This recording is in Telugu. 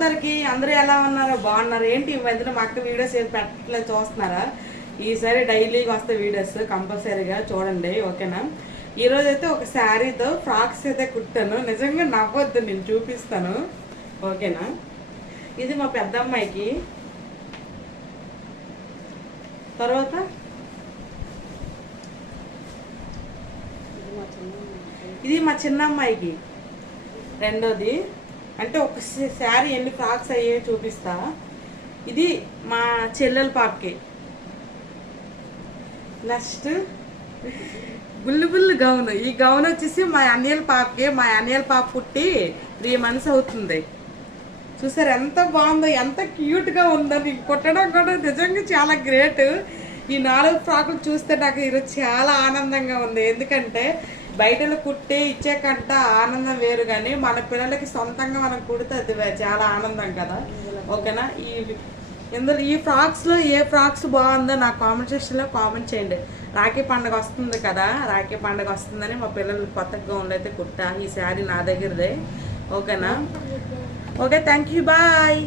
అందరికి, అందరూ ఎలా ఉన్నారు? బాగున్నారు? ఏంటి ఈ మధ్యన మా అక్క వీడియోస్ ఏం పెట్టట్లేదు, చూస్తున్నారా? ఈసారి డైలీగా వస్తే వీడియోస్ కంపల్సరీగా చూడండి, ఓకేనా? ఈరోజు అయితే ఒక శారీతో ఫ్రాక్స్ అయితే కుట్టాను. నిజంగా నవ్వద్దు, నేను చూపిస్తాను, ఓకేనా? ఇది మా పెద్ద అమ్మాయికి, తర్వాత ఇది మా చిన్న అమ్మాయికి, రెండోది. అంటే ఒక శారీ ఎన్ని ఫ్రాక్స్ అయ్యే చూపిస్తా. ఇది మా చెల్లెల పాపకి. నెక్స్ట్ బుల్లు గౌన్. ఈ గౌన్ వచ్చేసి మా అన్నయ్యల పాపకి. మా అన్నయ్యల పాప పుట్టి 3 months అవుతుంది. చూసారు ఎంత బాగుందో, ఎంత క్యూట్గా ఉందో. నీకు కుట్టడం కూడా నిజంగా చాలా గ్రేట్. ఈ 4 ఫ్రాకులు చూస్తే నాకు ఈరోజు చాలా ఆనందంగా ఉంది. ఎందుకంటే బయటలో కుట్టి ఇచ్చే కంట ఆనందం వేరు, కానీ మన పిల్లలకి సొంతంగా మనం కుడితే అది చాలా ఆనందం కదా, ఓకేనా? ఇందులో ఈ ఫ్రాక్స్లో ఏ ఫ్రాక్స్ బాగుందో నాకు కామెంట్ సెక్షన్లో కామెంట్ చేయండి. రాఖీ పండుగ వస్తుంది కదా, రాఖీ పండుగ వస్తుందని మా పిల్లలు కొత్త గౌన్లు అయితే కుట్టా. ఈ శారీ నా దగ్గరదే, ఓకేనా? Okay, thank you, bye.